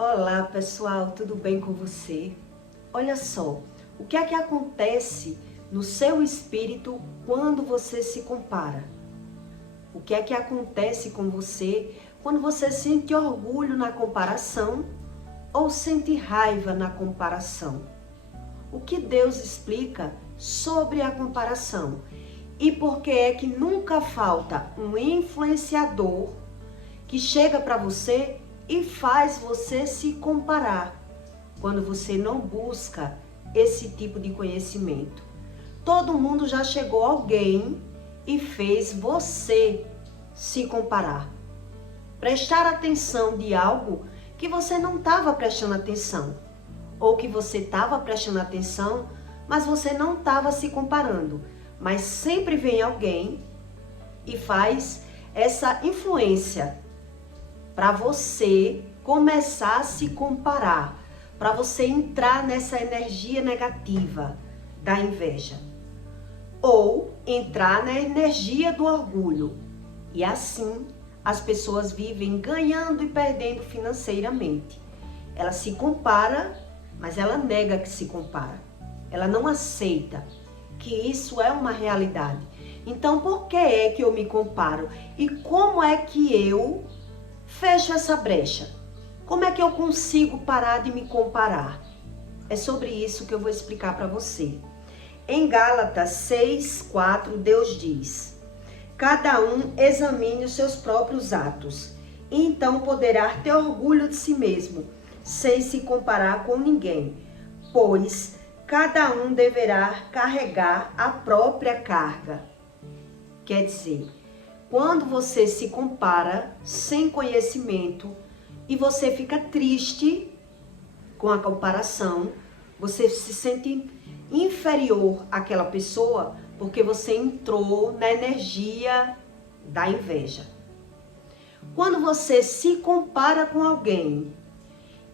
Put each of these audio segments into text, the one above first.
Olá pessoal, tudo bem com você? Olha só, o que é que acontece no seu espírito quando você se compara? O que é que acontece com você quando você sente orgulho na comparação ou sente raiva na comparação? O que Deus explica sobre a comparação? E por que é que nunca falta um influenciador que chega para você e faz você se comparar quando você não busca esse tipo de conhecimento? Todo mundo já chegou alguém e fez você se comparar. Prestar atenção de algo que você não estava prestando atenção. Ou que você estava prestando atenção, mas você não estava se comparando. Mas sempre vem alguém e faz essa influência para você começar a se comparar, para você entrar nessa energia negativa da inveja, ou entrar na energia do orgulho. E assim as pessoas vivem ganhando e perdendo financeiramente. Ela se compara, mas ela nega que se compara. Ela não aceita que isso é uma realidade. Então, por que é que eu me comparo? E como é que eu fecho essa brecha? Como é que eu consigo parar de me comparar? É sobre isso que eu vou explicar para você. Em Gálatas 6:4, Deus diz: cada um examine os seus próprios atos, e então poderá ter orgulho de si mesmo, sem se comparar com ninguém, pois cada um deverá carregar a própria carga. Quer dizer, quando você se compara sem conhecimento e você fica triste com a comparação, você se sente inferior àquela pessoa porque você entrou na energia da inveja. Quando você se compara com alguém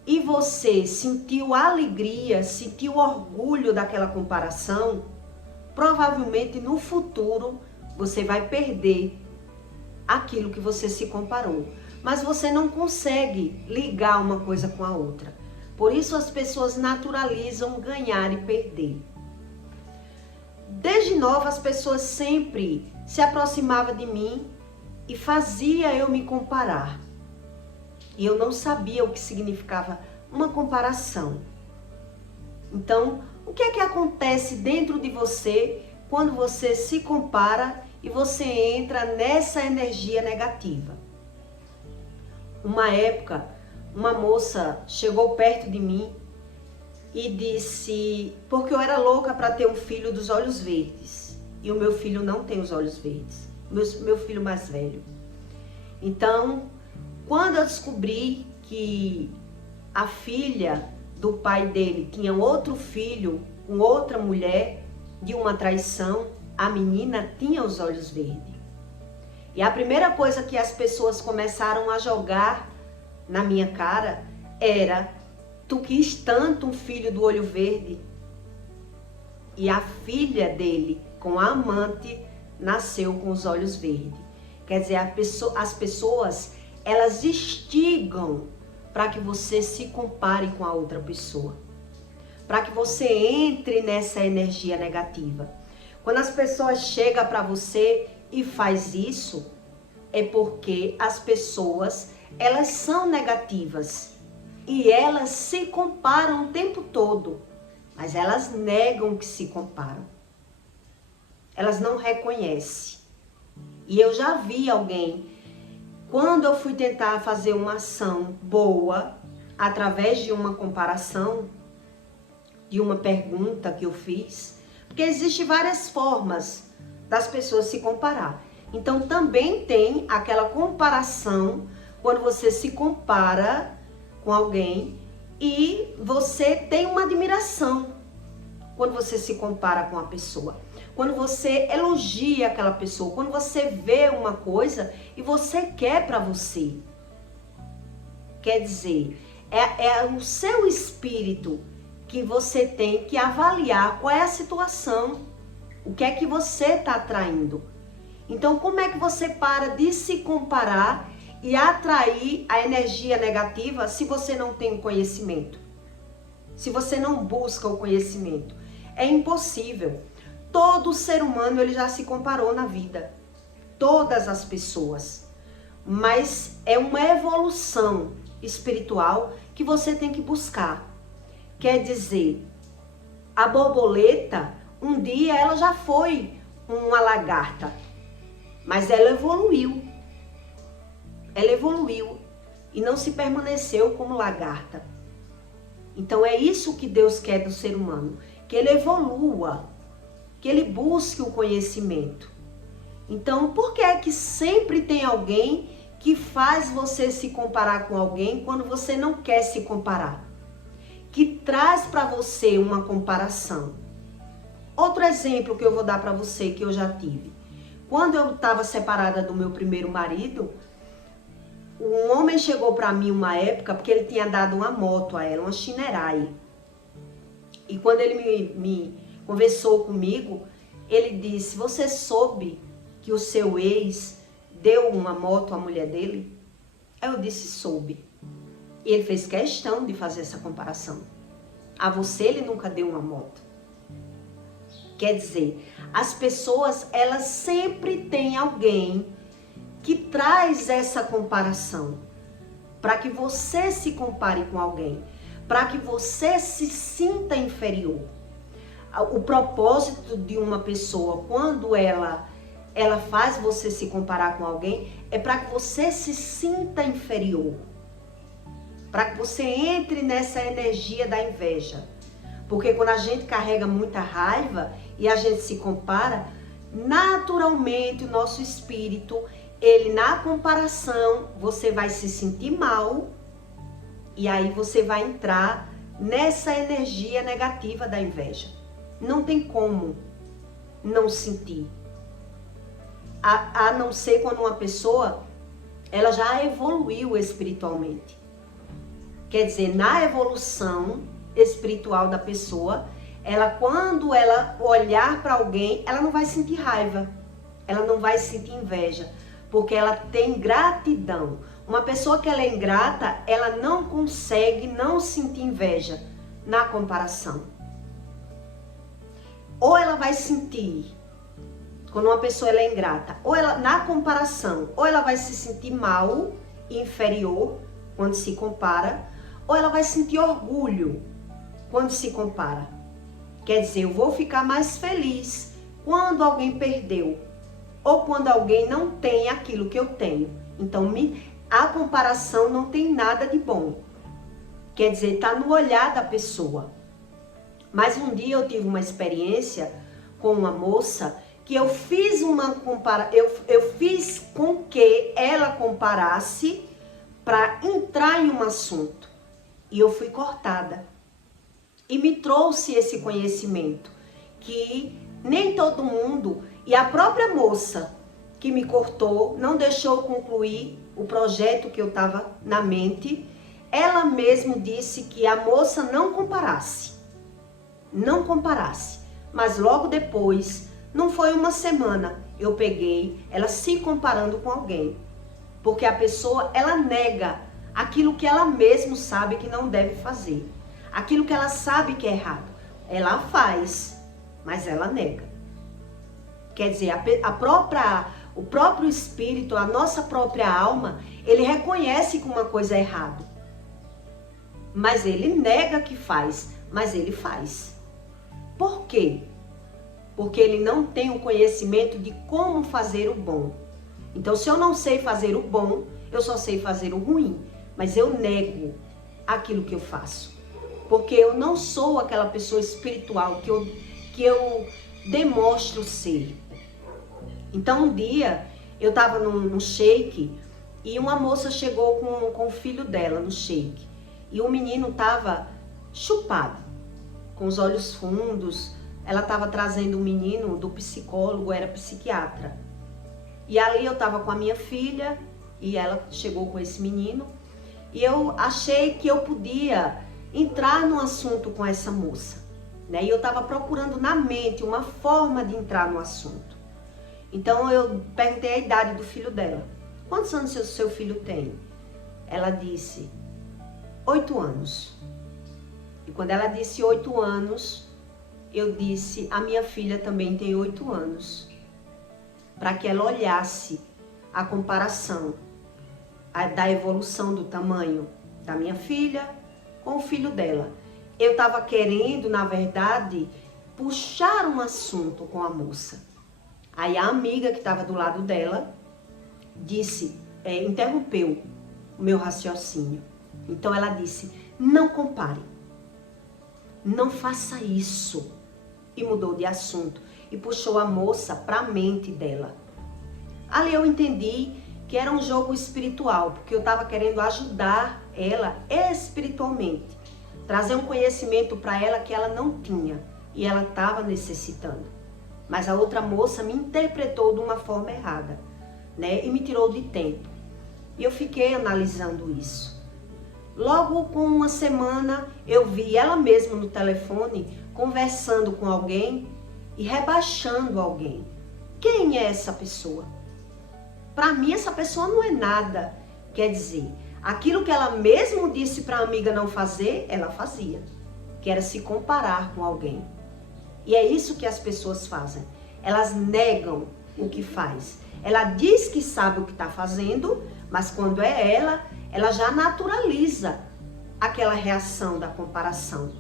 e você sentiu alegria, sentiu orgulho daquela comparação, provavelmente no futuro você vai perder aquilo que você se comparou. Mas você não consegue ligar uma coisa com a outra. Por isso as pessoas naturalizam ganhar e perder. Desde nova as pessoas sempre se aproximavam de mim e fazia eu me comparar. E eu não sabia o que significava uma comparação. Então, o que é que acontece dentro de você quando você se compara e você entra nessa energia negativa? Uma época, uma moça chegou perto de mim e disse, porque eu era louca para ter um filho dos olhos verdes. E o meu filho não tem os olhos verdes, meu filho mais velho. Então, quando eu descobri que a filha do pai dele tinha outro filho com outra mulher, de uma traição, a menina tinha os olhos verdes. E a primeira coisa que as pessoas começaram a jogar na minha cara era: tu quis tanto um filho do olho verde? E a filha dele, com a amante, nasceu com os olhos verdes. Quer dizer, as pessoas, elas instigam para que você se compare com a outra pessoa, para que você entre nessa energia negativa. Quando as pessoas chegam para você e faz isso, é porque as pessoas, elas são negativas e elas se comparam o tempo todo, mas elas negam que se comparam. Elas não reconhecem. E eu já vi alguém, quando eu fui tentar fazer uma ação boa, através de uma comparação, de uma pergunta que eu fiz, porque existem várias formas das pessoas se comparar. Então também tem aquela comparação, quando você se compara com alguém e você tem uma admiração quando você se compara com a pessoa. Quando você elogia aquela pessoa, quando você vê uma coisa e você quer para você. Quer dizer, é o seu espírito que você tem que avaliar qual é a situação, o que é que você está atraindo. Então, como é que você para de se comparar e atrair a energia negativa se você não tem o conhecimento. Se você não busca o conhecimento. É impossível. Todo ser humano ele já se comparou na vida. Todas as pessoas. Mas é uma evolução espiritual que você tem que buscar. Quer dizer, a borboleta, um dia ela já foi uma lagarta, mas ela evoluiu. Ela evoluiu e não se permaneceu como lagarta. Então é isso que Deus quer do ser humano, que ele evolua, que ele busque o conhecimento. Então, por que é que sempre tem alguém que faz você se comparar com alguém quando você não quer se comparar? Que traz para você uma comparação. Outro exemplo que eu vou dar para você que eu já tive. Quando eu estava separada do meu primeiro marido, um homem chegou para mim uma época, porque ele tinha dado uma moto a ela, uma Shinerai. E quando ele me conversou comigo, ele disse, você soube que o seu ex deu uma moto à mulher dele? Aí eu disse, soube. E ele fez questão de fazer essa comparação. A você ele nunca deu uma moto. Quer dizer, as pessoas, elas sempre têm alguém que traz essa comparação. Para que você se compare com alguém. Para que você se sinta inferior. O propósito de uma pessoa, quando ela faz você se comparar com alguém, é para que você se sinta inferior. Para que você entre nessa energia da inveja. Porque quando a gente carrega muita raiva e a gente se compara, naturalmente o nosso espírito, ele na comparação, você vai se sentir mal e aí você vai entrar nessa energia negativa da inveja. Não tem como não sentir. A não ser quando uma pessoa, ela já evoluiu espiritualmente. Quer dizer, na evolução espiritual da pessoa, ela quando ela olhar para alguém, ela não vai sentir raiva, ela não vai sentir inveja, porque ela tem gratidão. Uma pessoa que ela é ingrata, ela não consegue não sentir inveja na comparação. Ou ela vai sentir, quando uma pessoa ela é ingrata, ou ela na comparação, ou ela vai se sentir mal, inferior, quando se compara, ou ela vai sentir orgulho quando se compara. Quer dizer, eu vou ficar mais feliz quando alguém perdeu ou quando alguém não tem aquilo que eu tenho. Então, a comparação não tem nada de bom. Quer dizer, está no olhar da pessoa. Mas um dia eu tive uma experiência com uma moça que eu fiz eu fiz com que ela comparasse para entrar em um assunto. E eu fui cortada. E me trouxe esse conhecimento que nem todo mundo, e a própria moça que me cortou, não deixou concluir o projeto que eu estava na mente, ela mesma disse que a moça não comparasse. Não comparasse. Mas logo depois, não foi uma semana, eu peguei ela se comparando com alguém. Porque a pessoa, ela nega aquilo que ela mesma sabe que não deve fazer. Aquilo que ela sabe que é errado. Ela faz, mas ela nega. Quer dizer, o próprio espírito, a nossa própria alma, ele reconhece que uma coisa é errado. Mas ele nega que faz, mas ele faz. Por quê? Porque ele não tem o conhecimento de como fazer o bom. Então, se eu não sei fazer o bom, eu só sei fazer o ruim. Mas eu nego aquilo que eu faço. Porque eu não sou aquela pessoa espiritual que eu demonstro ser. Então, um dia, eu estava num shake e uma moça chegou com o filho dela no shake. E o menino estava chupado, com os olhos fundos. Ela estava trazendo o menino do psicólogo, era psiquiatra. E ali eu estava com a minha filha e ela chegou com esse menino. E eu achei que eu podia entrar no assunto com essa moça. Né? E eu estava procurando na mente uma forma de entrar no assunto. Então eu perguntei a idade do filho dela. quantos anos seu filho tem? Ela disse, 8 anos. E quando ela disse 8 anos, eu disse, a minha filha também tem 8 anos. Para que ela olhasse a comparação da evolução do tamanho da minha filha com o filho dela. Eu estava querendo, na verdade, puxar um assunto com a moça. Aí a amiga que estava do lado dela disse, interrompeu o meu raciocínio. Então ela disse, não compare, não faça isso. E mudou de assunto e puxou a moça para a mente dela. Ali eu entendi que era um jogo espiritual, porque eu estava querendo ajudar ela espiritualmente, trazer um conhecimento para ela que ela não tinha e ela estava necessitando. Mas a outra moça me interpretou de uma forma errada, né? E me tirou de tempo. E eu fiquei analisando isso. Logo com uma semana eu vi ela mesma no telefone conversando com alguém e rebaixando alguém. Quem é essa pessoa? Para mim essa pessoa não é nada. Quer dizer, aquilo que ela mesmo disse para a amiga não fazer, ela fazia. Que era se comparar com alguém. E é isso que as pessoas fazem. Elas negam o que faz. Ela diz que sabe o que está fazendo, mas quando é ela já naturaliza aquela reação da comparação.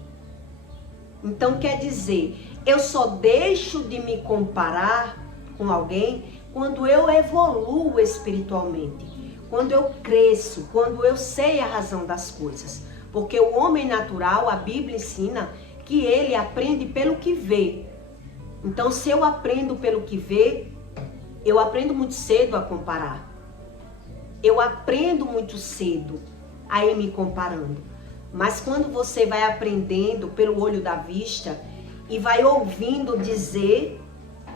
Então quer dizer, eu só deixo de me comparar com alguém quando eu evoluo espiritualmente, quando eu cresço, quando eu sei a razão das coisas. Porque o homem natural, a Bíblia ensina que ele aprende pelo que vê. Então, se eu aprendo pelo que vê, eu aprendo muito cedo a comparar. Eu aprendo muito cedo a ir me comparando. Mas quando você vai aprendendo pelo olho da vista e vai ouvindo dizer,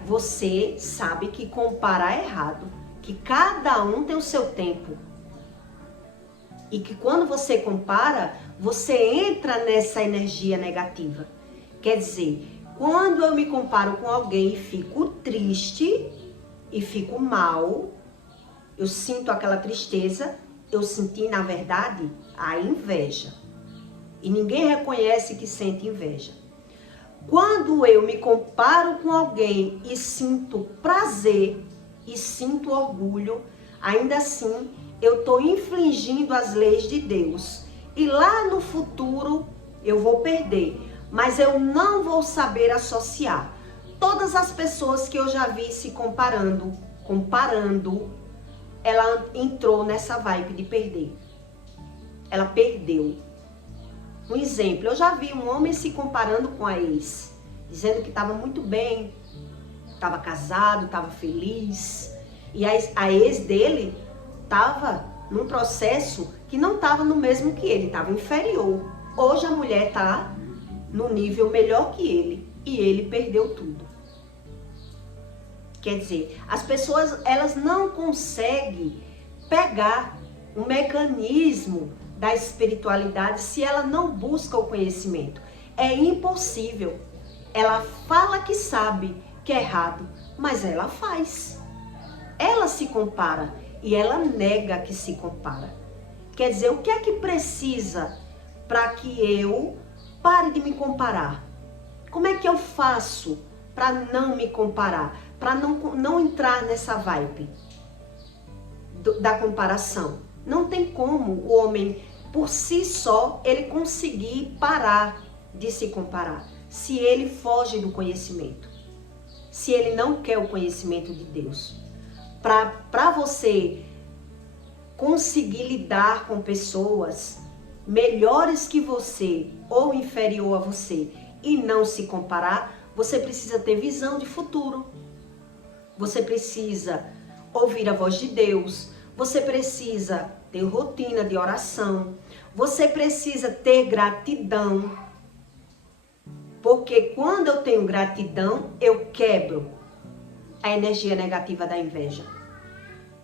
você sabe que comparar é errado. Que cada um tem o seu tempo. E que quando você compara, você entra nessa energia negativa. Quer dizer, quando eu me comparo com alguém e fico triste e fico mal, eu sinto aquela tristeza, eu senti, na verdade, a inveja. E ninguém reconhece que sente inveja. Quando eu me comparo com alguém e sinto prazer e sinto orgulho, ainda assim eu estou infringindo as leis de Deus. E lá no futuro eu vou perder, mas eu não vou saber associar. Todas as pessoas que eu já vi se comparando, ela entrou nessa vibe de perder. Ela perdeu. Um exemplo, eu já vi um homem se comparando com a ex, dizendo que estava muito bem, estava casado, estava feliz. E a ex dele estava num processo que não estava no mesmo que ele, estava inferior. Hoje a mulher está no nível melhor que ele e ele perdeu tudo. Quer dizer, as pessoas elas não conseguem pegar o mecanismo da espiritualidade se ela não busca o conhecimento. É impossível. Ela fala que sabe que é errado, mas ela faz. Ela se compara e ela nega que se compara. Quer dizer, o que é que precisa para que eu pare de me comparar? Como é que eu faço para não me comparar? Para não entrar nessa vibe da comparação? Não tem como o homem, por si só, ele conseguir parar de se comparar. Se ele foge do conhecimento. Se ele não quer o conhecimento de Deus. Para você conseguir lidar com pessoas melhores que você ou inferior a você e não se comparar, você precisa ter visão de futuro. Você precisa ouvir a voz de Deus. Você precisa ter rotina de oração. Você precisa ter gratidão. Porque quando eu tenho gratidão, eu quebro a energia negativa da inveja.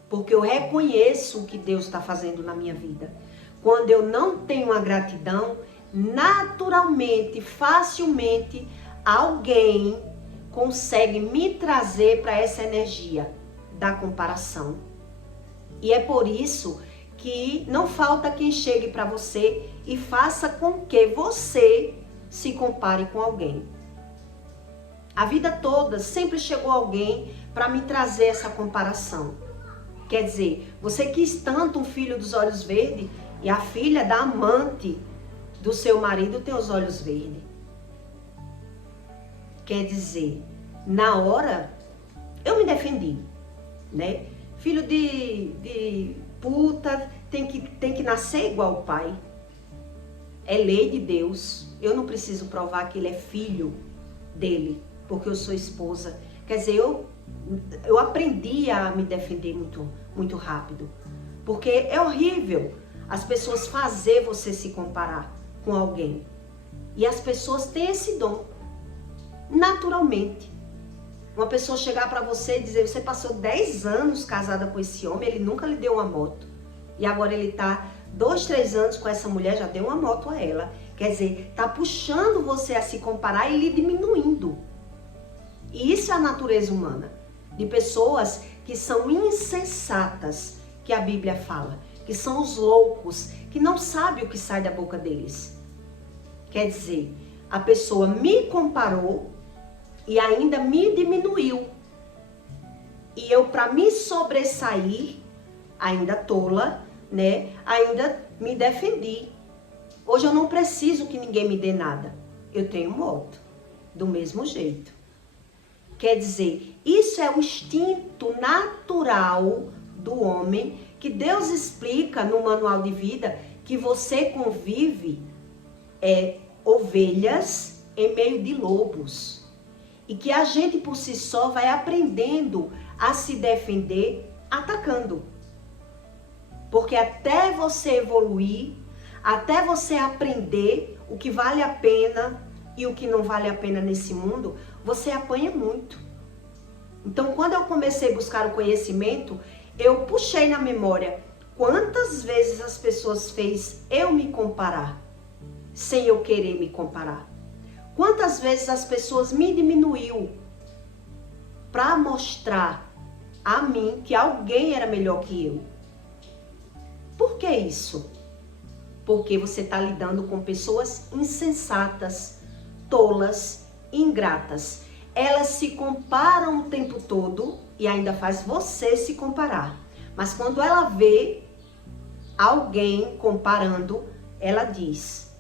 Porque eu reconheço o que Deus está fazendo na minha vida. Quando eu não tenho a gratidão, naturalmente, facilmente, alguém consegue me trazer para essa energia da comparação. E é por isso que não falta quem chegue para você e faça com que você se compare com alguém. A vida toda sempre chegou alguém para me trazer essa comparação. Quer dizer, você quis tanto um filho dos olhos verdes e a filha da amante do seu marido tem os olhos verdes. Quer dizer, na hora eu me defendi, né? Filho de puta tem que nascer igual o pai. É lei de Deus. Eu não preciso provar que ele é filho dele, porque eu sou esposa. Quer dizer, eu aprendi a me defender muito rápido. Porque é horrível as pessoas fazer você se comparar com alguém. E as pessoas têm esse dom, naturalmente. Uma pessoa chegar para você e dizer, você passou 10 anos casada com esse homem, ele nunca lhe deu uma moto. E agora ele tá 2, 3 anos com essa mulher, já deu uma moto a ela. Quer dizer, tá puxando você a se comparar e lhe diminuindo. E isso é a natureza humana, de pessoas que são insensatas, que a Bíblia fala, que são os loucos, que não sabem o que sai da boca deles. Quer dizer, a pessoa me comparou e ainda me diminuiu. E eu, para me sobressair, ainda tola, né, ainda me defendi. Hoje eu não preciso que ninguém me dê nada. Eu tenho moto, do mesmo jeito. Quer dizer, isso é o instinto natural do homem, que Deus explica no manual de vida, que você convive ovelhas em meio de lobos. E que a gente por si só vai aprendendo a se defender atacando. Porque até você evoluir, até você aprender o que vale a pena e o que não vale a pena nesse mundo, você apanha muito. Então, quando eu comecei a buscar o conhecimento, eu puxei na memória quantas vezes as pessoas fez eu me comparar, sem eu querer me comparar. Quantas vezes as pessoas me diminuiu para mostrar a mim que alguém era melhor que eu. Por que isso? Porque você está lidando com pessoas insensatas, tolas, ingratas. Elas se comparam o tempo todo e ainda faz você se comparar. Mas quando ela vê alguém comparando, ela diz: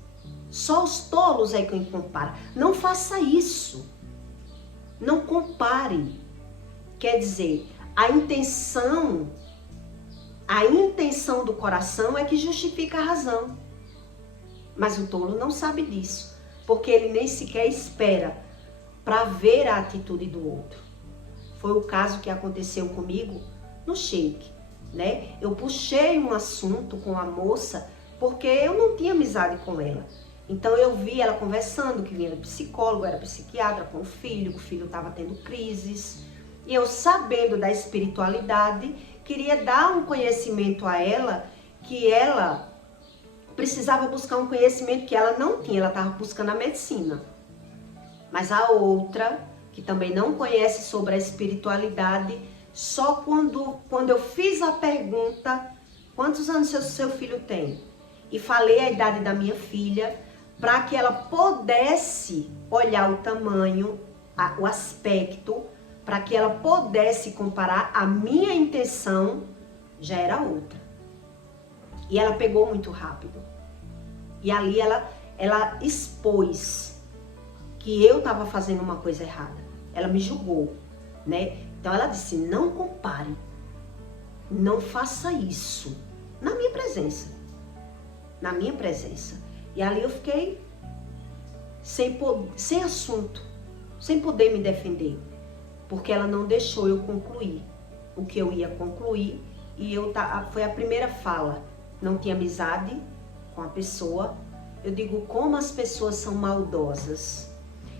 só os tolos é quem compara. Não faça isso. Não compare. Quer dizer, a intenção do coração é que justifica a razão. Mas o tolo não sabe disso, porque ele nem sequer espera para ver a atitude do outro. Foi o caso que aconteceu comigo no Shake, né? Eu puxei um assunto com a moça porque eu não tinha amizade com ela. Então eu vi ela conversando, que vinha do psicólogo, era psiquiatra com o filho estava tendo crises. E eu, sabendo da espiritualidade, queria dar um conhecimento a ela, que ela precisava buscar um conhecimento que ela não tinha, ela estava buscando a medicina. Mas a outra, que também não conhece sobre a espiritualidade, só quando eu fiz a pergunta, quantos anos seu filho tem? E falei a idade da minha filha, para que ela pudesse olhar o tamanho, o aspecto, para que ela pudesse comparar, a minha intenção já era outra. E ela pegou muito rápido. E ali ela expôs que eu estava fazendo uma coisa errada. Ela me julgou, né? Então ela disse: não compare, não faça isso, na minha presença. Na minha presença. E ali eu fiquei sem assunto, sem poder me defender. Porque ela não deixou eu concluir o que eu ia concluir. E foi a primeira fala. Não tinha amizade com a pessoa. Eu digo, como as pessoas são maldosas.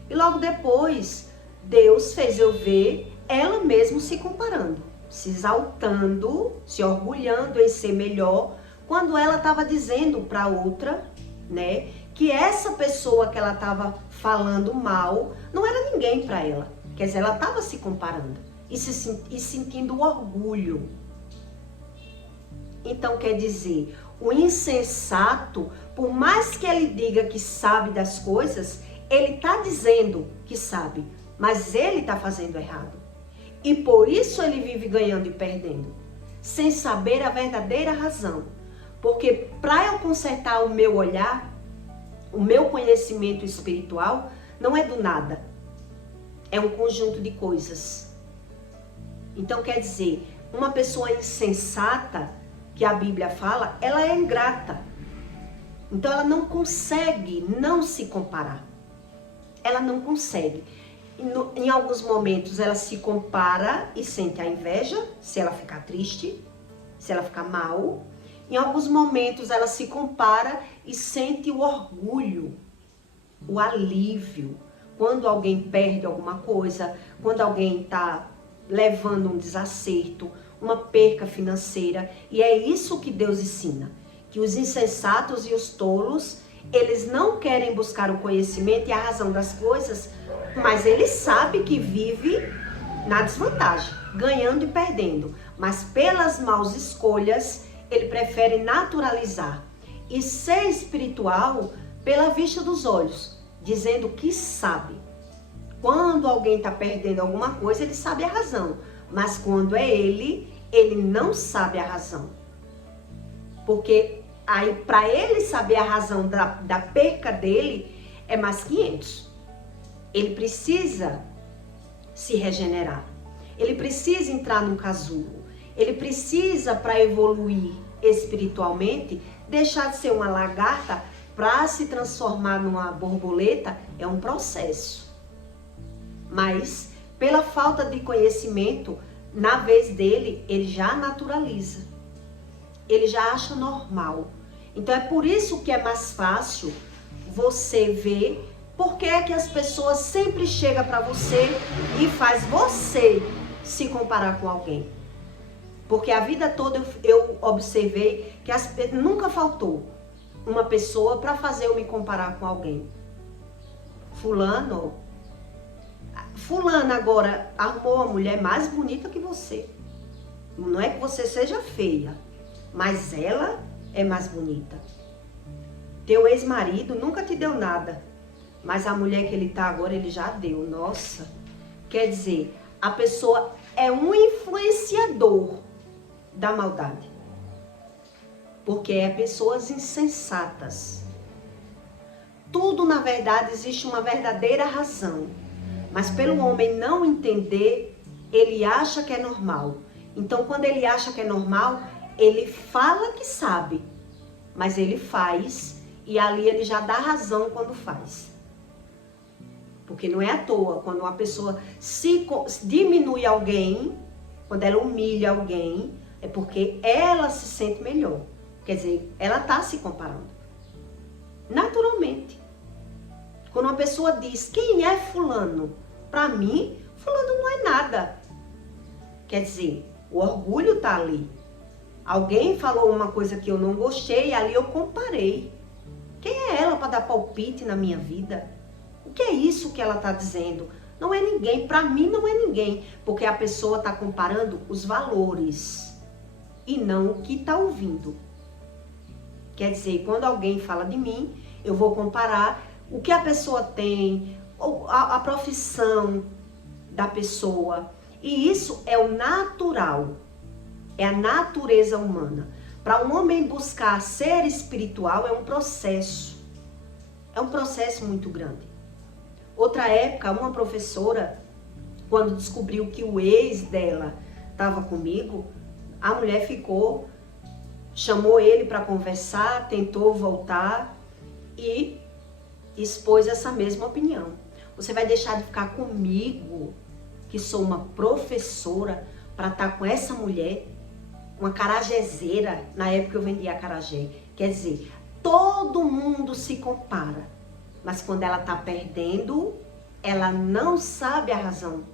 E logo depois, Deus fez eu ver ela mesma se comparando, se exaltando, se orgulhando em ser melhor, quando ela estava dizendo para outra, né, que essa pessoa que ela estava falando mal não era ninguém para ela. Quer dizer, ela estava se comparando e sentindo orgulho. Então quer dizer, o insensato, por mais que ele diga que sabe das coisas, ele está dizendo que sabe, mas ele está fazendo errado. E por isso ele vive ganhando e perdendo, sem saber a verdadeira razão. Porque para eu consertar o meu olhar, o meu conhecimento espiritual, não é do nada. É um conjunto de coisas. Então quer dizer, uma pessoa insensata, que a Bíblia fala, ela é ingrata. Então ela não consegue não se comparar. Ela não consegue. Em alguns momentos ela se compara e sente a inveja, se ela ficar triste, se ela ficar mal. Em alguns momentos ela se compara e sente o orgulho, o alívio. Quando alguém perde alguma coisa, quando alguém está levando um desacerto, uma perca financeira. E é isso que Deus ensina. Que os insensatos e os tolos, eles não querem buscar o conhecimento e a razão das coisas, mas ele sabe que vive na desvantagem, ganhando e perdendo. Mas pelas maus escolhas, ele prefere naturalizar e ser espiritual pela vista dos olhos, dizendo que sabe. Quando alguém está perdendo alguma coisa, ele sabe a razão. Mas quando é ele não sabe a razão. Porque aí, para ele saber a razão da perca dele, é mais 500. Ele precisa se regenerar. Ele precisa entrar num casulo. Ele precisa, para evoluir espiritualmente, deixar de ser uma lagarta para se transformar numa borboleta. É um processo. Mas, pela falta de conhecimento, na vez dele, ele já naturaliza. Ele já acha normal. Então, é por isso que é mais fácil você ver por que é que as pessoas sempre chegam para você e faz você se comparar com alguém. Porque a vida toda eu observei que nunca faltou uma pessoa para fazer eu me comparar com alguém. Fulana agora arrumou uma mulher mais bonita que você. Não é que você seja feia, mas ela é mais bonita. Teu ex-marido nunca te deu nada, mas a mulher que ele tá agora, ele já deu. Nossa, quer dizer, a pessoa é um influenciador da maldade. Porque é pessoas insensatas. Tudo, na verdade, existe uma verdadeira razão. Mas pelo homem não entender, ele acha que é normal. Então, quando ele acha que é normal, ele fala que sabe. Mas ele faz e ali ele já dá razão quando faz. Porque não é à toa, quando uma pessoa diminui alguém, quando ela humilha alguém, é porque ela se sente melhor. Quer dizer, ela está se comparando. Naturalmente. Quando uma pessoa diz, quem é fulano? Para mim, fulano não é nada. Quer dizer, o orgulho está ali. Alguém falou uma coisa que eu não gostei, ali eu comparei. Quem é ela para dar palpite na minha vida? O que é isso que ela está dizendo? Não é ninguém, para mim não é ninguém. Porque a pessoa está comparando os valores e não o que está ouvindo. Quer dizer, quando alguém fala de mim, eu vou comparar o que a pessoa tem, a profissão da pessoa. E isso é o natural, é a natureza humana. Para um homem buscar ser espiritual é um processo muito grande. Outra época, uma professora, quando descobriu que o ex dela estava comigo, a mulher chamou ele para conversar, tentou voltar e expôs essa mesma opinião. Você vai deixar de ficar comigo, que sou uma professora, para estar com essa mulher, uma carajezeira? Na época eu vendia acarajé. Quer dizer, todo mundo se compara, mas quando ela está perdendo, ela não sabe a razão.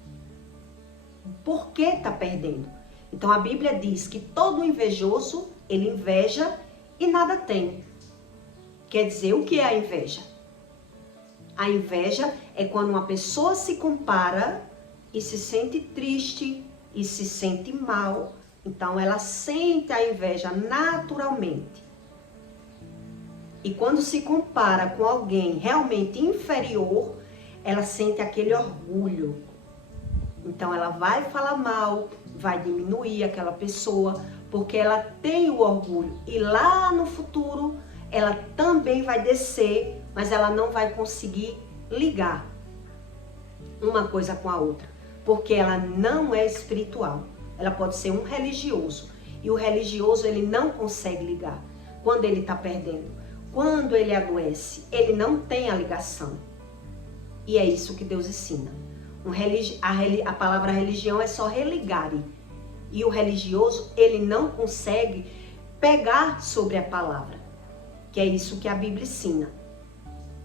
Por que está perdendo? Então a Bíblia diz que todo invejoso, ele inveja e nada tem. Quer dizer, o que é a inveja? A inveja é quando uma pessoa se compara e se sente triste e se sente mal Então ela sente a inveja naturalmente. E quando se compara com alguém realmente inferior, ela sente aquele orgulho. Então ela vai falar mal, vai diminuir aquela pessoa, porque ela tem o orgulho. E lá no futuro, ela também vai descer, mas ela não vai conseguir ligar uma coisa com a outra, porque ela não é espiritual. Ela pode ser um religioso, e o religioso ele não consegue ligar quando ele está perdendo. Quando ele adoece, ele não tem a ligação. E é isso que Deus ensina. A palavra religião é só religare. E o religioso, ele não consegue pegar sobre a palavra. Que é isso que a Bíblia ensina.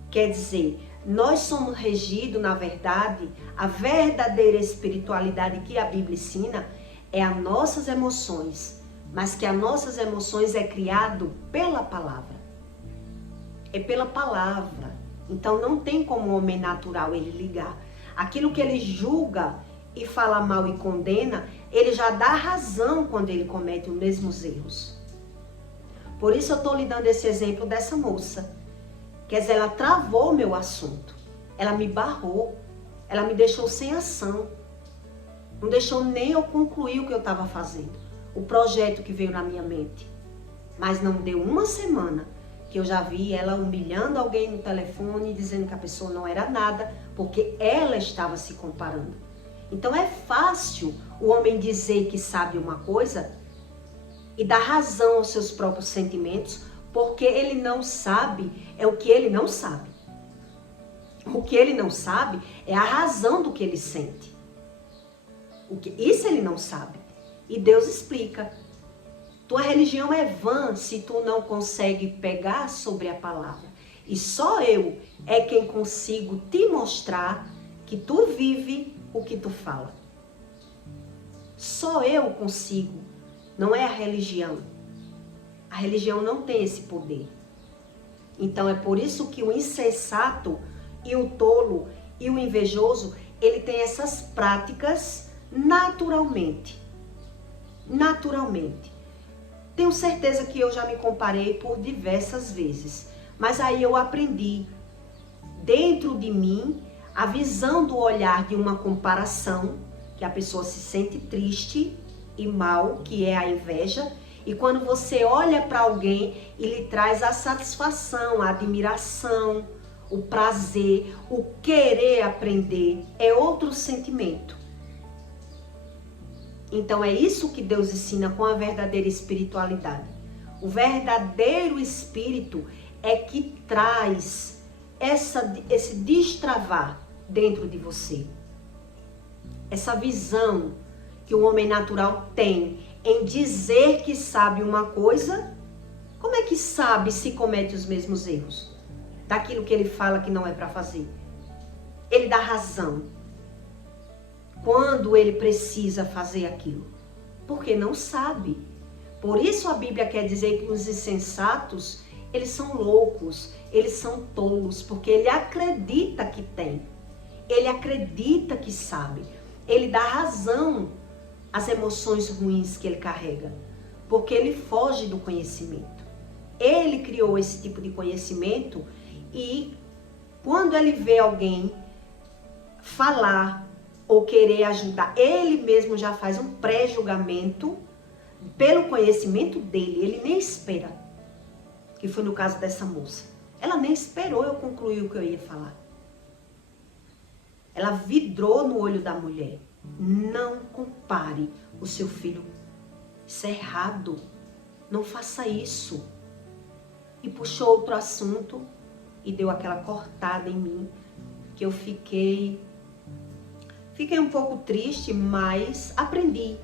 Quer dizer, nós somos regidos, na verdade, a verdadeira espiritualidade que a Bíblia ensina é as nossas emoções. Mas que as nossas emoções é criado pela palavra. É pela palavra. Então não tem como o homem natural ele ligar. Aquilo que ele julga e fala mal e condena, ele já dá razão quando ele comete os mesmos erros. Por isso eu estou lhe dando esse exemplo dessa moça. Quer dizer, ela travou o meu assunto. Ela me barrou. Ela me deixou sem ação. Não deixou nem eu concluir o que eu estava fazendo. O projeto que veio na minha mente. Mas não deu uma semana que eu já vi ela humilhando alguém no telefone, dizendo que a pessoa não era nada, porque ela estava se comparando. Então é fácil o homem dizer que sabe uma coisa e dar razão aos seus próprios sentimentos, porque ele não sabe é o que ele não sabe. O que ele não sabe é a razão do que ele sente. Isso ele não sabe. E Deus explica. Tua religião é vã se tu não consegue pegar sobre a palavra. E só eu é quem consigo te mostrar que tu vive o que tu fala. Só eu consigo. Não é a religião. A religião não tem esse poder. Então é por isso que o insensato e o tolo e o invejoso, ele tem essas práticas naturalmente. Naturalmente. Tenho certeza que eu já me comparei por diversas vezes, mas aí eu aprendi dentro de mim a visão do olhar de uma comparação, que a pessoa se sente triste e mal, que é a inveja, e quando você olha para alguém e lhe traz a satisfação, a admiração, o prazer, o querer aprender, é outro sentimento. Então é isso que Deus ensina com a verdadeira espiritualidade. O verdadeiro espírito é que traz esse destravar dentro de você. Essa visão que o homem natural tem em dizer que sabe uma coisa, como é que sabe se comete os mesmos erros? Daquilo que ele fala que não é para fazer. Ele dá razão quando ele precisa fazer aquilo, porque não sabe. Por isso a Bíblia quer dizer que os insensatos, eles são loucos, eles são tolos, porque ele acredita que tem, ele acredita que sabe, ele dá razão às emoções ruins que ele carrega, porque ele foge do conhecimento. Ele criou esse tipo de conhecimento e quando ele vê alguém falar ou querer ajudar, ele mesmo já faz um pré-julgamento pelo conhecimento dele, ele nem espera, que foi no caso dessa moça. Ela nem esperou eu concluir o que eu ia falar. Ela vidrou no olho da mulher. Não compare o seu filho. Isso é errado. Não faça isso. E puxou outro assunto e deu aquela cortada em mim, que eu fiquei um pouco triste, mas aprendi.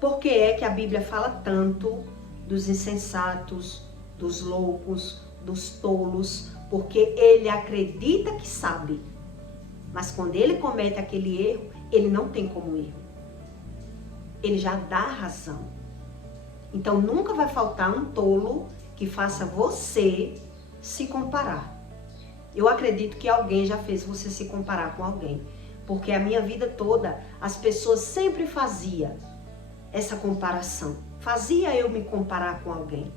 Por que é que a Bíblia fala tanto dos insensatos, dos loucos, dos tolos? Porque ele acredita que sabe. Mas quando ele comete aquele erro, ele não tem como erro. Ele já dá razão. Então nunca vai faltar um tolo que faça você se comparar. Eu acredito que alguém já fez você se comparar com alguém. Porque a minha vida toda, as pessoas sempre faziam essa comparação. Fazia eu me comparar com alguém.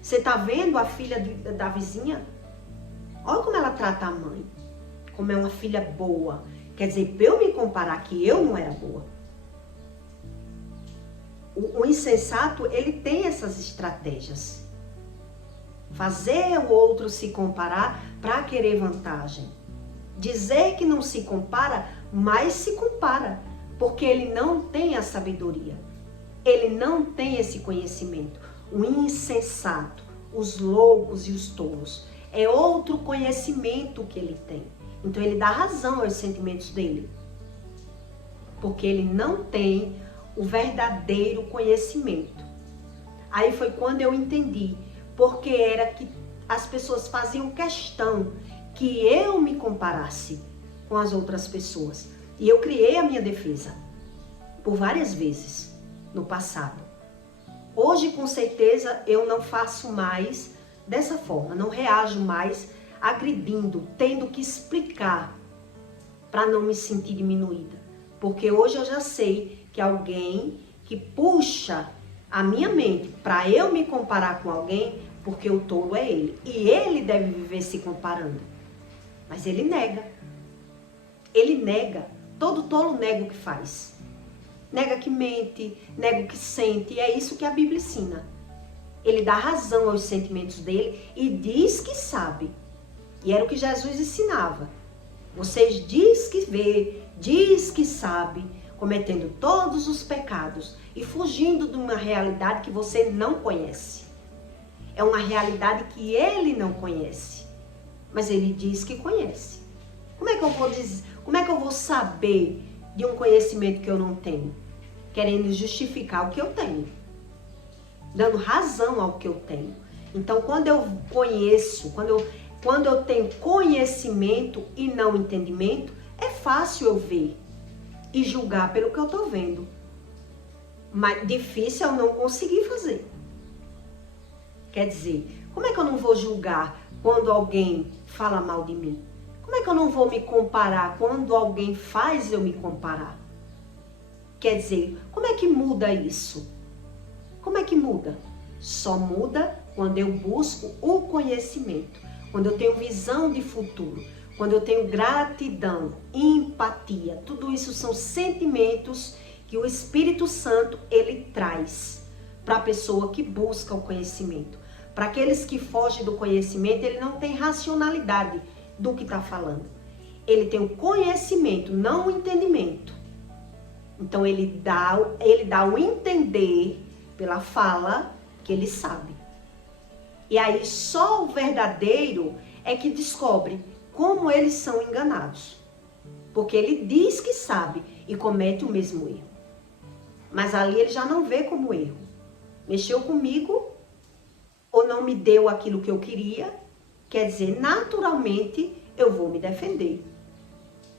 Você está vendo a filha da vizinha? Olha como ela trata a mãe. Como é uma filha boa. Quer dizer, para eu me comparar que eu não era boa. O insensato, ele tem essas estratégias. Fazer o outro se comparar para querer vantagem. Dizer que não se compara, mas se compara. Porque ele não tem a sabedoria. Ele não tem esse conhecimento. O insensato, os loucos e os tolos. É outro conhecimento que ele tem. Então ele dá razão aos sentimentos dele. Porque ele não tem o verdadeiro conhecimento. Aí foi quando eu entendi. Porque era que as pessoas faziam questão que eu me comparasse com as outras pessoas. E eu criei a minha defesa por várias vezes no passado. Hoje, com certeza, eu não faço mais dessa forma. Não reajo mais agredindo, tendo que explicar para não me sentir diminuída. Porque hoje eu já sei que alguém que puxa a minha mente para eu me comparar com alguém, porque o tolo é ele. E ele deve viver se comparando. Mas ele nega. Ele nega. Todo tolo nega o que faz. Nega que mente, nega o que sente. E é isso que a Bíblia ensina. Ele dá razão aos sentimentos dele e diz que sabe. E era o que Jesus ensinava. Vocês diz que vê, diz que sabe, cometendo todos os pecados e fugindo de uma realidade que você não conhece. É uma realidade que ele não conhece. Mas ele diz que conhece. Como é que eu vou dizer? Como é que eu vou saber de um conhecimento que eu não tenho? Querendo justificar o que eu tenho. Dando razão ao que eu tenho. Então, quando eu conheço, quando eu tenho conhecimento e não entendimento, é fácil eu ver e julgar pelo que eu estou vendo. Mas difícil é eu não conseguir fazer. Quer dizer, como é que eu não vou julgar quando alguém fala mal de mim? Como é que eu não vou me comparar quando alguém faz eu me comparar? Quer dizer, como é que muda isso? Como é que muda? Só muda quando eu busco o conhecimento, quando eu tenho visão de futuro, quando eu tenho gratidão, empatia. Tudo isso são sentimentos que o Espírito Santo, ele traz para a pessoa que busca o conhecimento. Para aqueles que fogem do conhecimento, ele não tem racionalidade do que está falando. Ele tem o conhecimento, não o entendimento. Então ele dá o entender pela fala que ele sabe. E aí só o verdadeiro é que descobre como eles são enganados. Porque ele diz que sabe e comete o mesmo erro. Mas ali ele já não vê como erro. Mexeu comigo ou não me deu aquilo que eu queria, quer dizer, naturalmente eu vou me defender.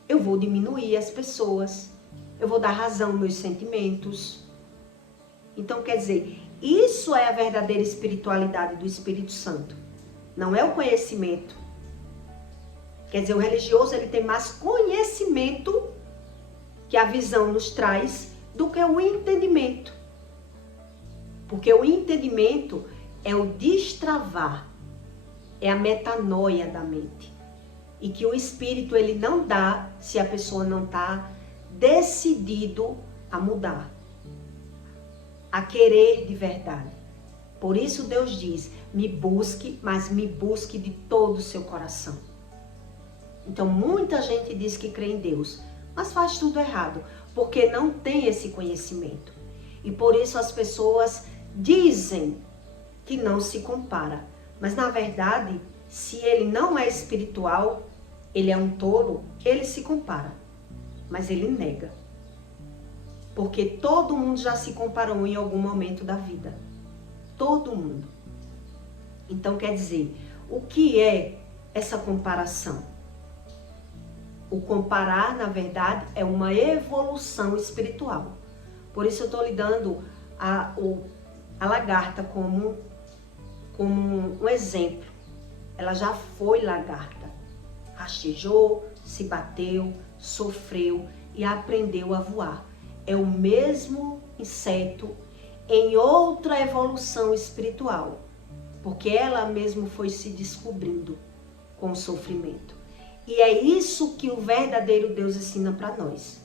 Eu vou diminuir as pessoas. Eu vou dar razão aos meus sentimentos. Então, quer dizer, isso é a verdadeira espiritualidade do Espírito Santo. Não é o conhecimento. Quer dizer, o religioso ele tem mais conhecimento que a visão nos traz do que o entendimento. Porque o entendimento é o destravar, é a metanoia da mente. E que o Espírito ele não dá se a pessoa não está decidido a mudar, a querer de verdade. Por isso Deus diz, me busque, mas me busque de todo o seu coração. Então muita gente diz que crê em Deus, mas faz tudo errado, porque não tem esse conhecimento. E por isso as pessoas dizem que não se compara. Mas na verdade, se ele não é espiritual, ele é um tolo, ele se compara. Mas ele nega. Porque todo mundo já se comparou em algum momento da vida. Todo mundo. Então quer dizer, o que é essa comparação? O comparar, na verdade, é uma evolução espiritual. Por isso eu estou lhe dando a lagarta como um exemplo. Ela já foi lagarta. Rastejou, se bateu, sofreu e aprendeu a voar. é o mesmo inseto em outra evolução espiritual, porque ela mesma foi se descobrindo com o sofrimento. E é isso que o verdadeiro Deus ensina para nós.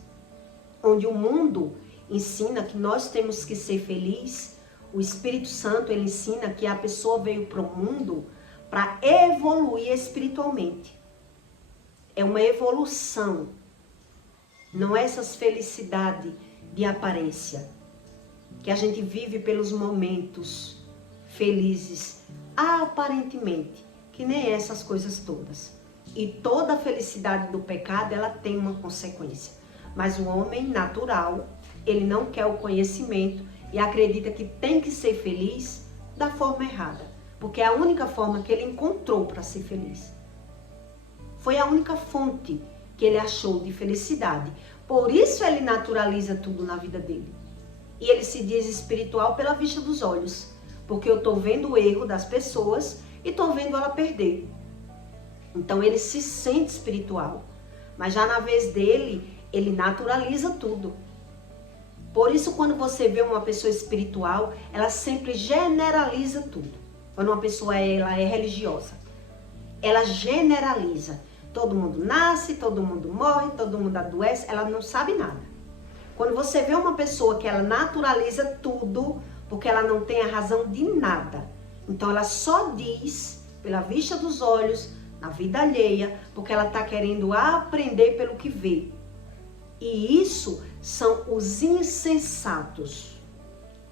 Onde o mundo ensina que nós temos que ser felizes, o Espírito Santo ele ensina que a pessoa veio para o mundo para evoluir espiritualmente. É uma evolução, não é essas felicidades de aparência, que a gente vive pelos momentos felizes, aparentemente, que nem essas coisas todas. E toda a felicidade do pecado, ela tem uma consequência. Mas o homem natural, ele não quer o conhecimento e acredita que tem que ser feliz da forma errada. Porque é a única forma que ele encontrou para ser feliz. Foi a única fonte que ele achou de felicidade. Por isso ele naturaliza tudo na vida dele. E ele se diz espiritual pela vista dos olhos. Porque eu estou vendo o erro das pessoas e estou vendo ela perder. Então ele se sente espiritual. Mas já na vez dele, ele naturaliza tudo. Por isso quando você vê uma pessoa espiritual, ela sempre generaliza tudo. Quando uma pessoa ela é religiosa, ela generaliza. Todo mundo nasce, todo mundo morre, todo mundo adoece, ela não sabe nada. Quando você vê uma pessoa que ela naturaliza tudo, porque ela não tem a razão de nada. Então ela só diz, pela vista dos olhos, na vida alheia, porque ela está querendo aprender pelo que vê. E isso são os insensatos,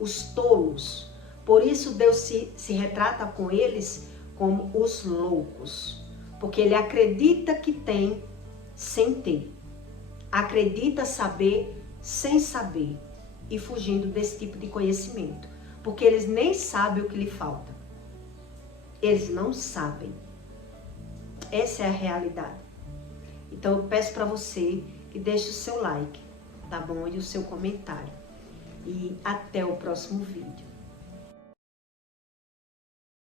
os tolos. Por isso Deus se retrata com eles como os loucos. Porque ele acredita que tem sem ter. Acredita saber sem saber. E fugindo desse tipo de conhecimento. Porque eles nem sabem o que lhe falta. Eles não sabem. Essa é a realidade. Então eu peço para você que deixe o seu like, tá bom? E o seu comentário. E até o próximo vídeo.